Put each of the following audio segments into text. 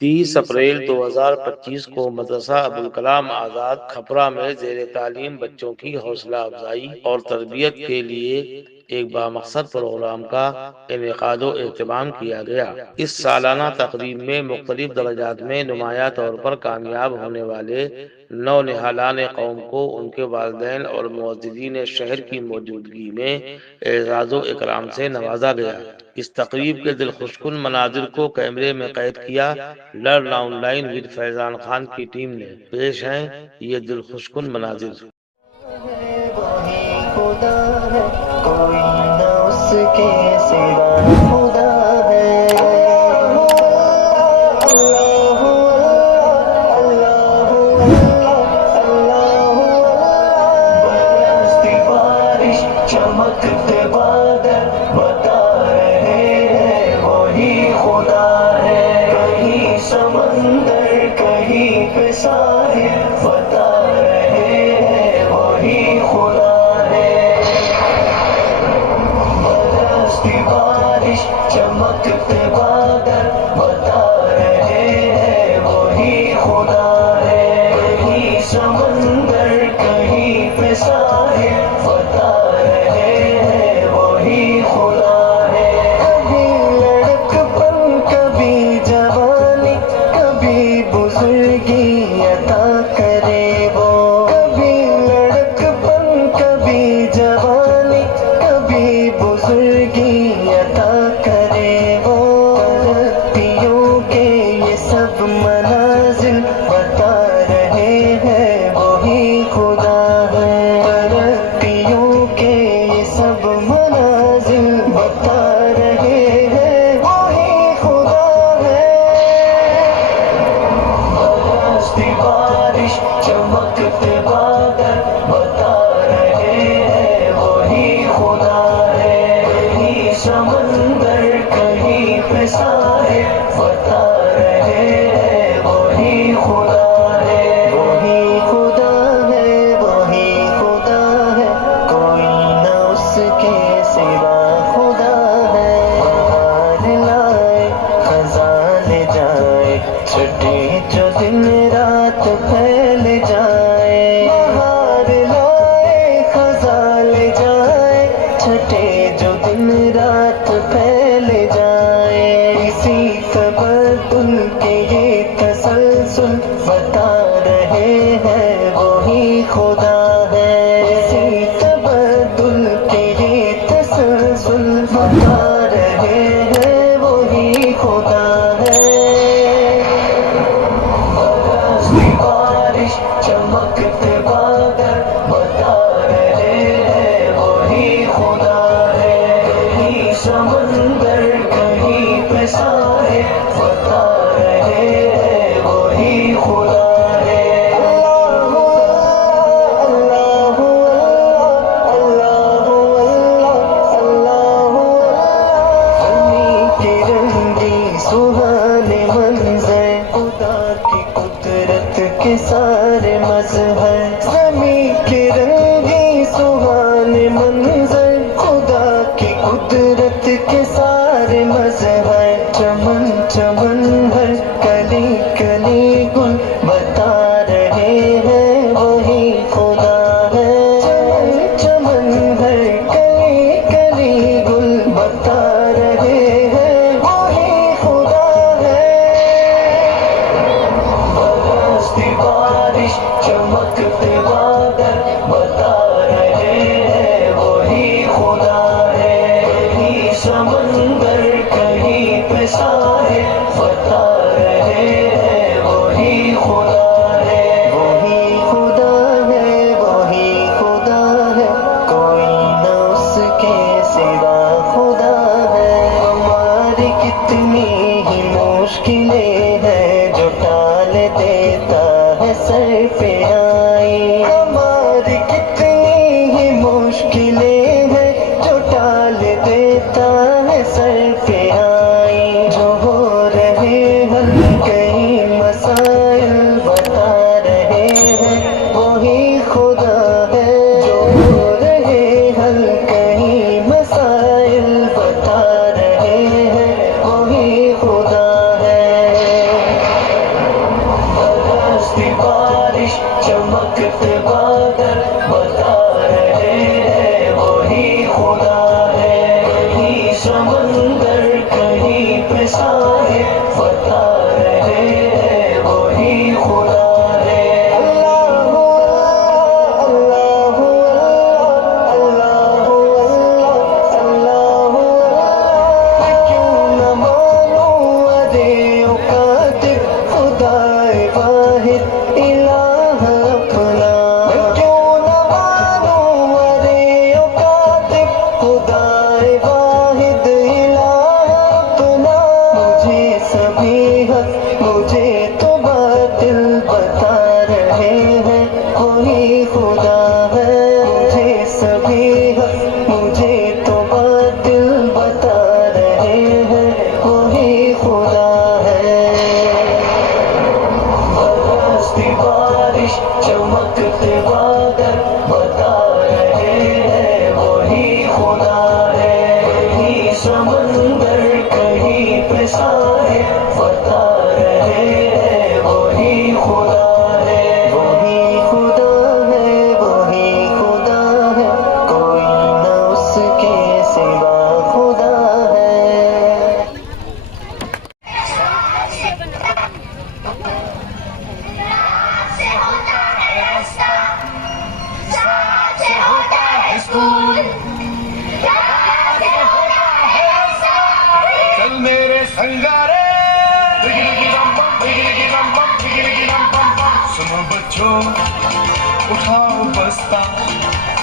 30 अप्रैल 2025 को मदरसा अबुल कलाम आज़ाद खपरा में ज़ेर तालीम बच्चों की हौसला अफजाई और तरबियत के लिए एक बामकसद प्रोग्राम का इनेकादो एहतमाम किया गया। इस सालाना तकरीब में मुख्तलिफ दर्जात में नुमाया तौर पर कामयाब होने वाले नौनिहालान कौम को उनके वालिदैन और मुअज़्ज़िज़ीन शहर की मौजूदगी में एज़ाज़ो इकराम से नवाजा गया। इस तकरीब के दिलखुशकुन मनाजिर को कैमरे में कैद किया learn online with Faizan Khan की टीम ने। पेश हैं ये दिलखुशकुन मनाजिर। वही खुदा है, कोई न उसके सिवा खुदा है। बरसती बारिश, चमकते बादल बता रहे हैं वही खुदा है। कहीं समंदर कहीं पे साहिल बता रहे हैं वही खुदा है। बरसती बारिश, चमकते बादल बता रहे हैं वही खुदा है। कहीं समंदर कहीं पे साहिल बता रहे हैं वही खुदा है। कभी लड़कपन कभी जवानी कभी बुजुर्गी अता करे वो। कभी लड़कपन कभी जवानी कभी बुजुर्गी अता करे वो। तरक्कियों के ये सब मनाजिल बता रहे हैं वही खुदा है। तरक्कियों के ये सब मनाजिल बता रहे हैं वही खुदा है। बरसती बारिश, चमकते बादल बता रहे हैं वही खुदा है। कहीं समंदर कहीं पे साहिल बता रहे हैं वही खुदा है। वही खुदा है, वही खुदा है, कोई न उसके सिवा खुदा है। बहार लाए खजाने जाए, छुट्टी जो दिन रात फैल जाए। बहार लाए खजाने जाए, छुट्टी जो दिन रात फैल जाए। इसी तबदुल के ये तसलसल बता रहे हैं वही खुदा है। इसी तबदुल के ये तसलसल बता रहे हैं वही खुदा है। बरसती बारिश, चमकते बादल बता रहे हैं वही खुदा है। कहीं समंदर कहीं पे साहिल बता रहे हैं वही खुदा है। अल्लाहु अल्लाह, अल्लाहु अल्लाह, अल्लाहु अल्लाह। ज़मीं की रंगी सुहाने मंज़र, खुदा की कुदरत के सारे मज़हर। ज़मीं की रंगी सुहाने मंज़र, खुदा की कुदरत के सारे मज़हर। चमन चमन हर कली कली गुल बता रहे हैं वही खुदा है। चमन चमन हर कली कली गुल बता रहे हैं वही खुदा है। बरसती बारिश, चमकते बादल बता रहे हैं वही खुदा है। कहीं समंदर कहीं पे साहिल बता रहे हैं वही खुदा है। वही खुदा है, वही खुदा है, कोई न उसके सिवा खुदा है। हमारी कितनी ही मुश्किलें हैं जो टाल देता है सर पे आई। हमारी कितनी ही मुश्किलें हैं जो टाल देता है सर पे आई। जो हो रहे हल कई मसाइल बता रहे हैं वही खुदा है। जो हो रहे हल कई मसाइल बता रहे हैं वही खुदा है। बरसती बारिश चमकते बादल बता रहे हैं वही खुदा है। कहीं समंदर कहीं पे साहिल बता रहे हैं वही खुदा है। अल्लाह अल्लाह अल्लाह अल्लाह अल्लाह अल्लाह। क्यों न मानूं अदे औकातिब खुदाए वाहिद इलाह अपना। क्यों न मानूं अदे औकातिब खुदाए वाहिद इलाह अपना। मुझे सभी हक मुझे तो बातिल बता रहे हैं वही खुदा है। मुझे सभी हक मुझे तो बातिल बता रहे हैं वही खुदा है। बरसती बारिश चमकते बादल बता रहे हैं वही खुदा है। कहीं समंदर कहीं पे साहिल बता रहे हैं वही खुदा है। वही खुदा है वही खुदा है कोई न उसके सिवा खुदा है। चल मेरे संगारे सुनो बच्चों उठाओ बस्ता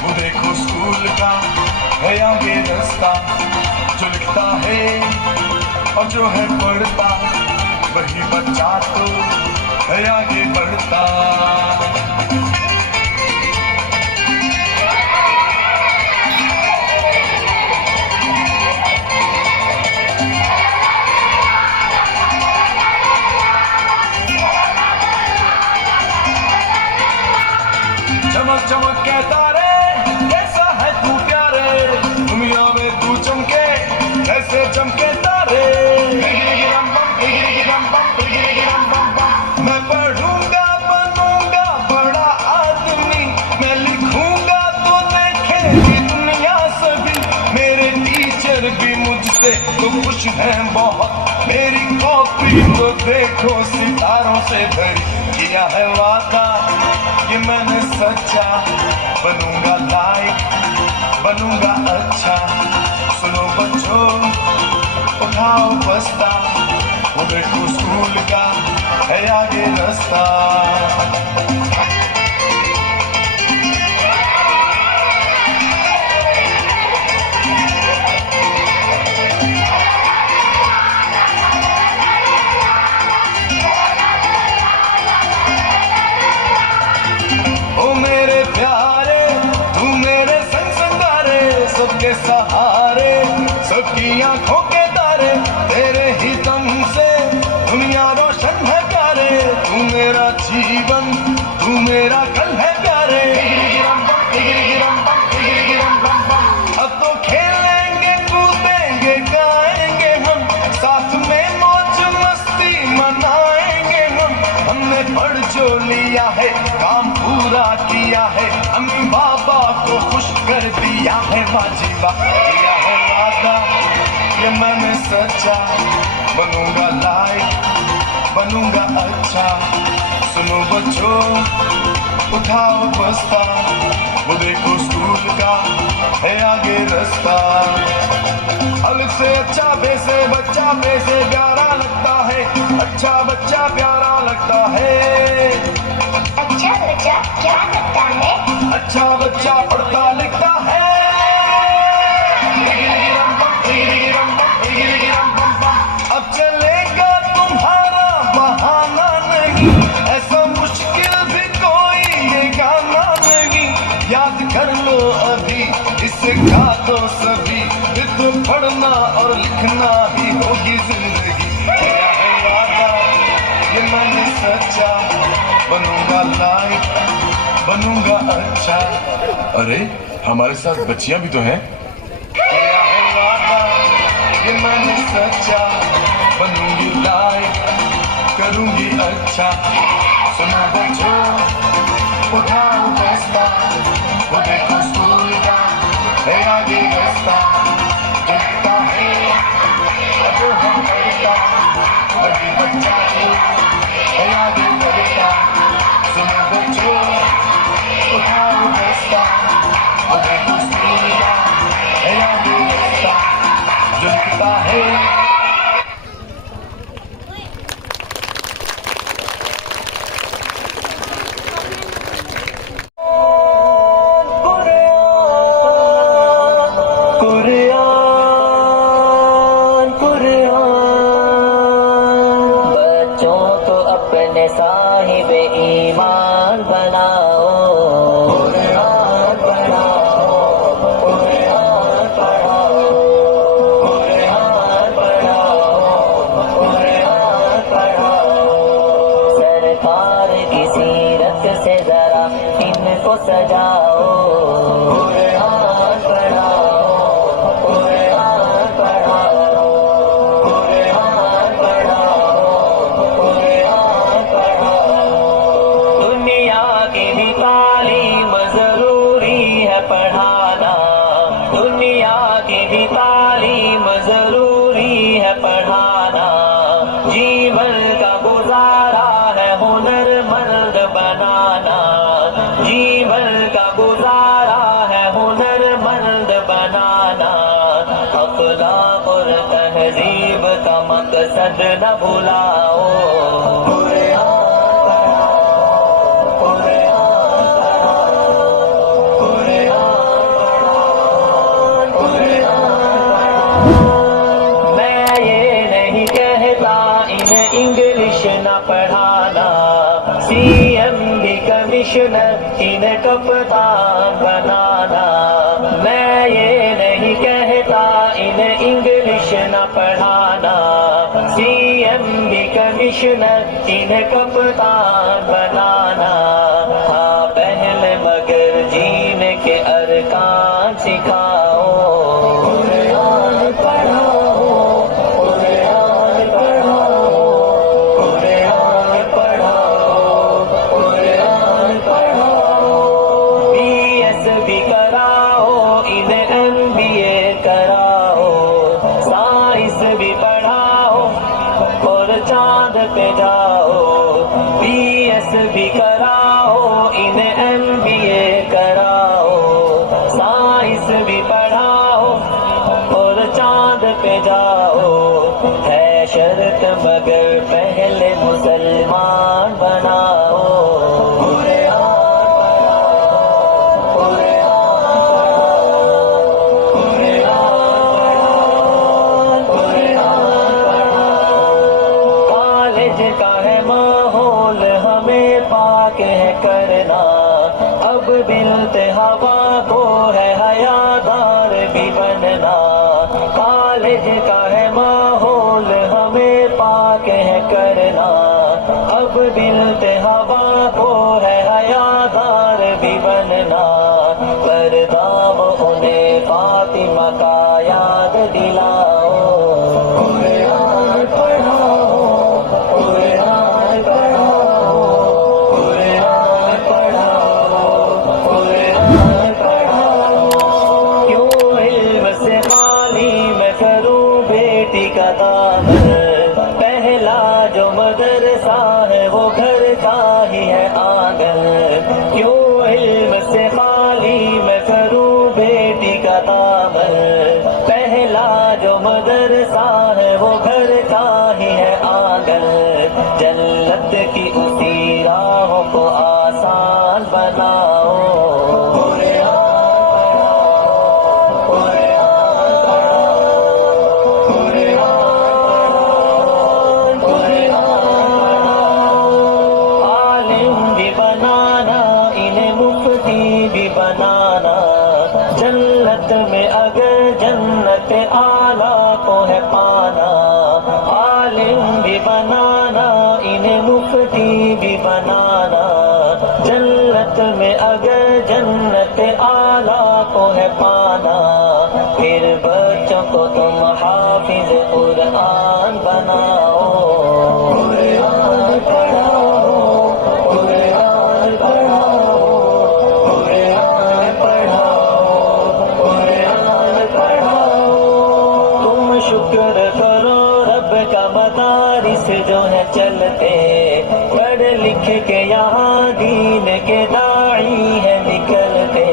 वो देखो स्कूल का है आगे रास्ता। जो लिखता है और जो है पढ़ता वही बच्चा तो है आगे बढ़ता। चमक चमक के तारे कैसा है तू प्यारे दुनिया में तू चमके कैसे चमके तारे। मैं पढ़ूंगा बनूंगा बड़ा आदमी मैं लिखूंगा तो देखेगी दुनिया सभी। मेरे टीचर भी मुझसे तो खुश हैं बहुत मेरी कॉपी तो देखो सितारों से भरी। किया है वादा ये मैंने सच्चा बनूंगा लाइक बनूंगा अच्छा। सुनो बच्चों उठाओ बस्ता वो देखो स्कूल का है आगे रास्ता। ओ मेरे प्यारे तू मेरे संग संगारे सबके सहारे सबकी आंखों के तारे तेरे ही दम से दुनिया रोशन है प्यारे। तू मेरा जीवन तू मेरा कल है प्यारे। अब तो खेलेंगे कूदेंगे गाएंगे हम साथ में मौज मस्ती मनाएंगे हम। हमने पढ़ जो लिया है काम पूरा किया है अम्मी बाबा को खुश कर दिया है। वाजिबा किया है वादा ये मैंने सच्चा बनूंगा लाइक बनूंगा अच्छा। सुनो बच्चों उठाओ बस्ता वो देखो स्कूल का है आगे रास्ता। अलग से अच्छा वैसे बच्चा वैसे प्यारा लगता है। अच्छा बच्चा प्यारा लगता है। अच्छा बच्चा क्या लगता है? अच्छा बच्चा पढ़ता लिखता है। अब चलेगा तुम्हारा बहाना नहीं ऐसा मुश्किल भी कोई ये गाना नहीं। याद कर लो अभी इसका तो सभी तो पढ़ना और लिखना ही होगी जिंदगी। क्या है वादा ये मैंने सच्चा बनूंगा लाइक बनूंगा अच्छा। अरे हमारे साथ बच्चियां भी तो हैं। क्या है वादा ये मैंने सच्चा बनूंगी लाइक करूंगी अच्छा। सुनो बच्चों, उठाओ फैसला, वो देखो स्कूल का है आगे रास्ता। दिखता है अब हम पढ़ता, वही बच्चा है आगे बढ़ता। सुनो बच्चों, उठाओ फैसला, वो देखो स्कूल का है आगे रास्ता। दिखता है बच्चों को अपने साहिब ईमान बनाओ, कुरान पढ़ाओ, कुरान पढ़ाओ, कुरान पढ़ाओ, कुरान पढ़ाओ। सरकार की सीरत से जरा इनको सजाओ, कुरान पढ़ाओ, कुरान पढ़ाओ, कुरान पढ़ाओ, कुरान पढ़ाओ। दुनिया की भी तालीम जरूरी है पढ़ाना, दुनिया की भी तालीम जरूरी है पढ़ाना। जीवन का गुजारा है हुनरमंद बनाना, जीवन का गुजारा है हुनरमंद बनाना। अखलाक और तहजीब का मकसद न भुलाओ, कुरान पढ़ाओ, कुरान पढ़ाओ, कुरान पढ़ाओ, कुरान पढ़ाओ। मैं ये नहीं कहता इन्हें इंग्लिश न पढ़ाना, सीएम भी कमिश्नर इन्हें कप्तान बनाना। मैं ये नहीं कहता इन्हें इंग्लिश न पढ़ाना, सीएम भी कमिश्नर इन्हें कप्तान बनाना। हाँ पहले मगर जीने के अरकान सिखाओ, कुरान पढ़ाओ, कुरान पढ़ाओ, कुरान पढ़ाओ, कुरान पढ़ाओ। बीएस भी कराओ, इन्हें एमबीए कराओ, साइंस भी पढ़ाओ और चांद पे जाओ। बीएस भी कराओ, इन्हें एमबीए कराओ, साइंस भी पढ़ाओ और चांद पे जाओ। है शर्त मगर पहले मुसलमान बनाओ, कुरान पढ़ाओ, कुरान पढ़ाओ, कुरान पढ़ाओ। कॉलेज का है माहौल हमें पाक है करना, अब बिलते हवा को है हयादार भी बनना। कॉलेज का है माहौल हमें पाक है करना, अब बिलते हवा को है हयादार भी बनना। पर दाम उन्हें फातिमा का याद दिलाओ, कुरान पढ़ाओ, कुरान पढ़ाओ, कुरान पढ़ाओ, कुरान पढ़ाओ। क्यों इल्म से खाली मैं करूं बेटी का दामन, पहला जो मदरसा है वो घर का ही है आंगन। क्यों इल्म से खाली मैं करूं बेटी का दामन, पहला जो मदरसा है वो घर का ही है आंगन। जन्नत की उसी राहों को आसान बनाओ, कुरान पढ़ाओ, कुरान पढ़ाओ, कुरान पढ़ाओ, कुरान। आलिम भी बनाना, इन्हें मुफ्ती भी बनाना। जन्नत में अगर जन्नत आला को है पाना, आलिम भी बनाना, इन्हें मुफ्ती भी बनाना। जन्नत में अगर जन्नत आला को है पाना, फिर बच्चों को तुम हाफिज कुरान बनाओ, कुरान के यहाँ दीन के दाई है निकलते,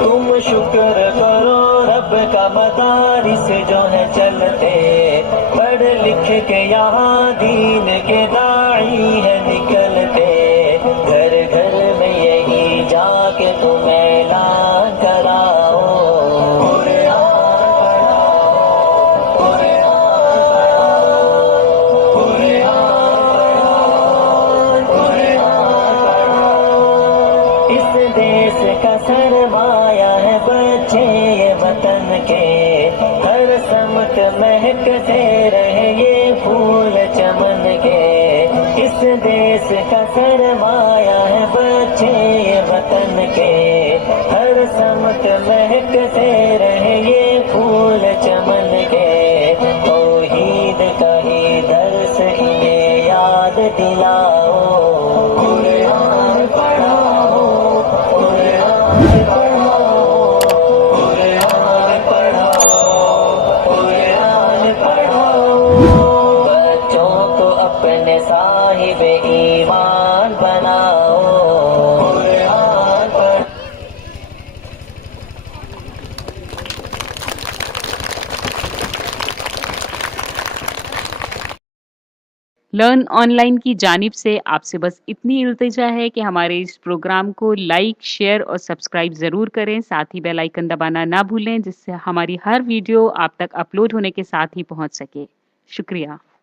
तुम शुक्र करो रब का मदारिस जो है चलते, पढ़ लिख के यहाँ दीन के दाई है निकलते, घर घर में यही जाके तुम ऐलान कराओ, कुरान पढ़ाओ, कुरान पढ़ाओ। इस देश का सरमाया है बच्चे ये वतन के, हर समत महकते रहे ये फूल चमन के, इस देश का सरमाया है बच्चे ये वतन के, हर समत महकते रहे ये फूल चमन के, तौहीद का ही दर्स इन्हें याद दिलाओ, कुरान पढ़ाओ, कुरान पढ़ाओ, कुरान पढ़ाओ, कुरान पढ़ाओ। बच्चों को अपने साहिब ईमान बनाओ, कुरान पढ़ाओ। लर्न ऑनलाइन की जानिब से आपसे बस इतनी इल्तिजा है कि हमारे इस प्रोग्राम को लाइक, शेयर और सब्सक्राइब ज़रूर करें। साथ ही बेल आइकन दबाना ना भूलें, जिससे हमारी हर वीडियो आप तक अपलोड होने के साथ ही पहुंच सके। शुक्रिया।